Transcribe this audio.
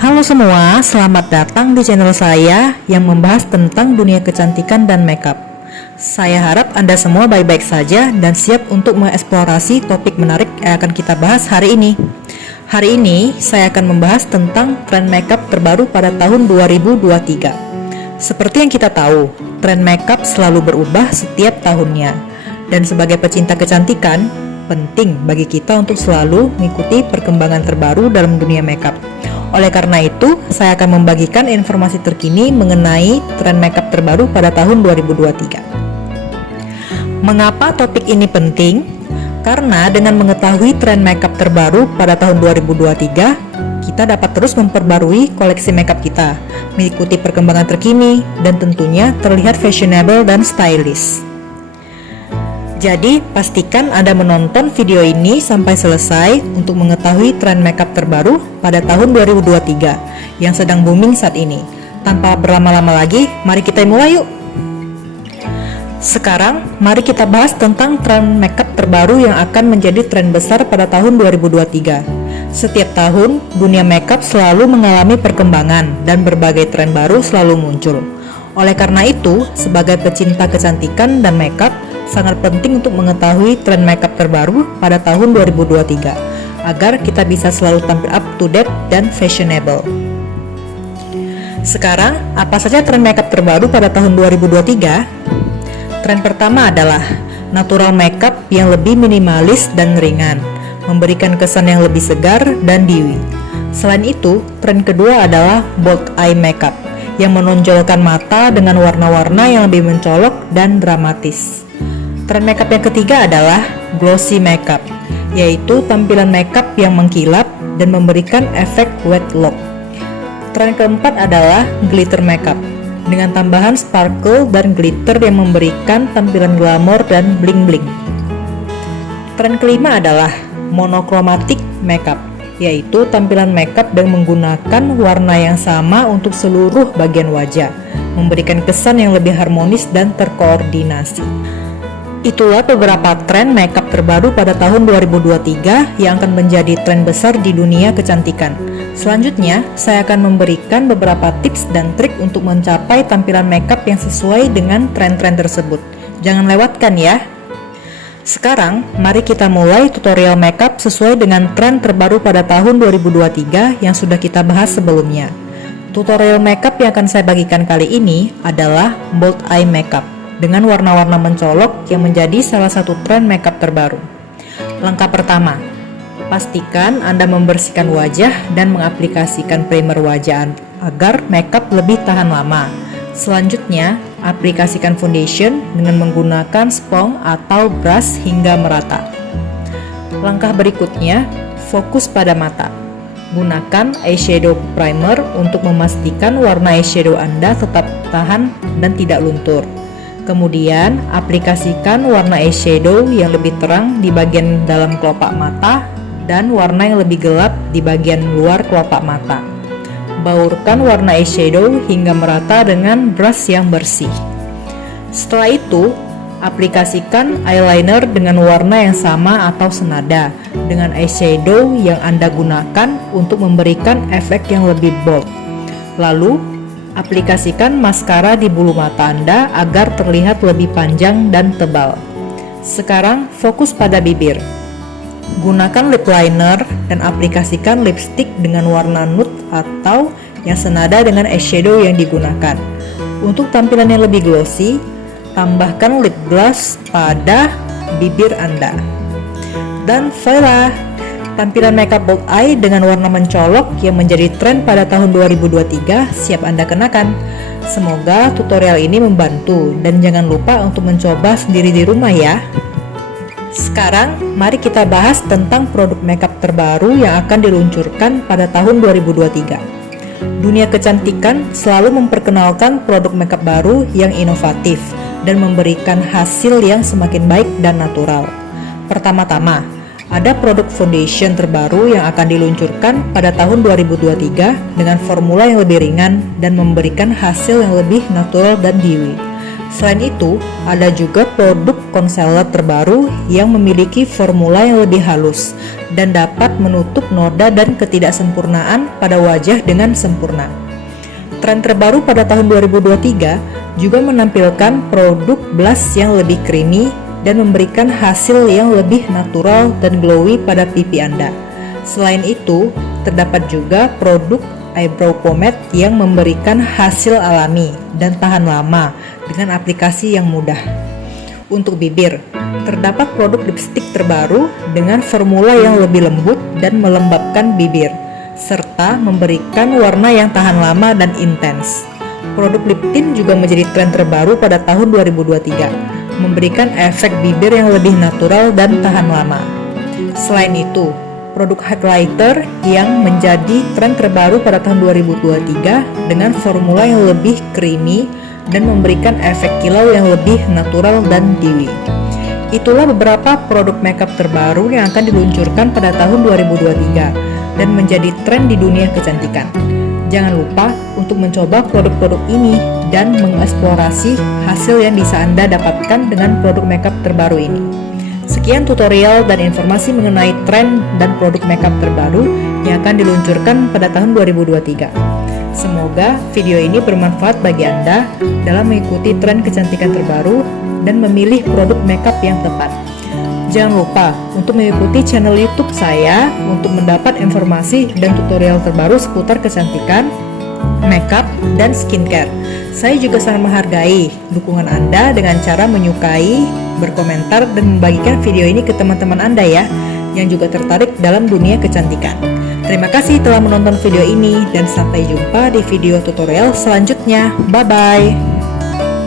Halo semua, selamat datang di channel saya yang membahas tentang dunia kecantikan dan makeup. Saya harap Anda semua baik-baik saja dan siap untuk mengeksplorasi topik menarik yang akan kita bahas hari ini. Hari ini saya akan membahas tentang tren makeup terbaru pada tahun 2023. Seperti yang kita tahu, tren makeup selalu berubah setiap tahunnya. Dan sebagai pecinta kecantikan, penting bagi kita untuk selalu mengikuti perkembangan terbaru dalam dunia makeup. Oleh karena itu, saya akan membagikan informasi terkini mengenai tren makeup terbaru pada tahun 2023. Mengapa topik ini penting? Karena dengan mengetahui tren makeup terbaru pada tahun 2023, kita dapat terus memperbarui koleksi makeup kita, mengikuti perkembangan terkini, dan tentunya terlihat fashionable dan stylish. Jadi, pastikan Anda menonton video ini sampai selesai untuk mengetahui tren makeup terbaru pada tahun 2023 yang sedang booming saat ini. Tanpa berlama-lama lagi, mari kita mulai yuk! Sekarang, mari kita bahas tentang tren makeup terbaru yang akan menjadi tren besar pada tahun 2023. Setiap tahun, dunia makeup selalu mengalami perkembangan dan berbagai tren baru selalu muncul. Oleh karena itu, sebagai pecinta kecantikan dan makeup, sangat penting untuk mengetahui tren makeup terbaru pada tahun 2023 agar kita bisa selalu tampil up to date dan fashionable. Sekarang, apa saja tren makeup terbaru pada tahun 2023? Tren pertama adalah natural makeup yang lebih minimalis dan ringan, memberikan kesan yang lebih segar dan dewy. Selain itu, tren kedua adalah bold eye makeup yang menonjolkan mata dengan warna-warna yang lebih mencolok dan dramatis. Tren makeup yang ketiga adalah glossy makeup, yaitu tampilan makeup yang mengkilap dan memberikan efek wet look. Tren keempat adalah glitter makeup, dengan tambahan sparkle dan glitter yang memberikan tampilan glamor dan bling-bling. Tren kelima adalah monochromatic makeup, yaitu tampilan makeup yang menggunakan warna yang sama untuk seluruh bagian wajah, memberikan kesan yang lebih harmonis dan terkoordinasi. Itulah beberapa tren makeup terbaru pada tahun 2023 yang akan menjadi tren besar di dunia kecantikan. Selanjutnya, saya akan memberikan beberapa tips dan trik untuk mencapai tampilan makeup yang sesuai dengan tren-tren tersebut. Jangan lewatkan ya. Sekarang, mari kita mulai tutorial makeup sesuai dengan tren terbaru pada tahun 2023 yang sudah kita bahas sebelumnya. Tutorial makeup yang akan saya bagikan kali ini adalah bold eye makeup dengan warna-warna mencolok yang menjadi salah satu tren makeup terbaru. Langkah pertama, pastikan Anda membersihkan wajah dan mengaplikasikan primer wajah agar makeup lebih tahan lama. Selanjutnya, aplikasikan foundation dengan menggunakan spons atau brush hingga merata. Langkah berikutnya, fokus pada mata. Gunakan eyeshadow primer untuk memastikan warna eyeshadow Anda tetap tahan dan tidak luntur. Kemudian, aplikasikan warna eyeshadow yang lebih terang di bagian dalam kelopak mata dan warna yang lebih gelap di bagian luar kelopak mata. Baurkan warna eyeshadow hingga merata dengan brush yang bersih. Setelah itu, aplikasikan eyeliner dengan warna yang sama atau senada dengan eyeshadow yang Anda gunakan untuk memberikan efek yang lebih bold. Lalu, aplikasikan maskara di bulu mata Anda agar terlihat lebih panjang dan tebal. Sekarang fokus pada bibir. Gunakan lip liner dan aplikasikan lipstick dengan warna nude atau yang senada dengan eyeshadow yang digunakan. Untuk tampilan yang lebih glossy, tambahkan lip gloss pada bibir Anda. Dan voila! Tampilan makeup bold eye dengan warna mencolok yang menjadi tren pada tahun 2023 siap Anda kenakan. Semoga tutorial ini membantu dan jangan lupa untuk mencoba sendiri di rumah ya. Sekarang, mari kita bahas tentang produk makeup terbaru yang akan diluncurkan pada tahun 2023. Dunia kecantikan selalu memperkenalkan produk makeup baru yang inovatif dan memberikan hasil yang semakin baik dan natural. Pertama-tama, ada produk foundation terbaru yang akan diluncurkan pada tahun 2023 dengan formula yang lebih ringan dan memberikan hasil yang lebih natural dan dewy. Selain itu, ada juga produk concealer terbaru yang memiliki formula yang lebih halus dan dapat menutup noda dan ketidaksempurnaan pada wajah dengan sempurna. Tren terbaru pada tahun 2023 juga menampilkan produk blush yang lebih creamy dan memberikan hasil yang lebih natural dan glowy pada pipi Anda. Selain itu, terdapat juga produk eyebrow pomade yang memberikan hasil alami dan tahan lama dengan aplikasi yang mudah. Untuk bibir, terdapat produk lipstik terbaru dengan formula yang lebih lembut dan melembabkan bibir, serta memberikan warna yang tahan lama dan intens. Produk lip tint juga menjadi tren terbaru pada tahun 2023, memberikan efek bibir yang lebih natural dan tahan lama. Selain itu, produk highlighter yang menjadi tren terbaru pada tahun 2023 dengan formula yang lebih creamy dan memberikan efek kilau yang lebih natural dan dewy. Itulah beberapa produk makeup terbaru yang akan diluncurkan pada tahun 2023 dan menjadi tren di dunia kecantikan. Jangan lupa untuk mencoba produk-produk ini dan mengeksplorasi hasil yang bisa Anda dapatkan dengan produk makeup terbaru ini. Sekian tutorial dan informasi mengenai tren dan produk makeup terbaru yang akan diluncurkan pada tahun 2023. Semoga video ini bermanfaat bagi Anda dalam mengikuti tren kecantikan terbaru dan memilih produk makeup yang tepat. Jangan lupa untuk mengikuti channel YouTube saya untuk mendapat informasi dan tutorial terbaru seputar kecantikan, makeup, dan skincare. Saya juga sangat menghargai dukungan Anda dengan cara menyukai, berkomentar, dan membagikan video ini ke teman-teman Anda ya, yang juga tertarik dalam dunia kecantikan. Terima kasih telah menonton video ini dan sampai jumpa di video tutorial selanjutnya. Bye-bye.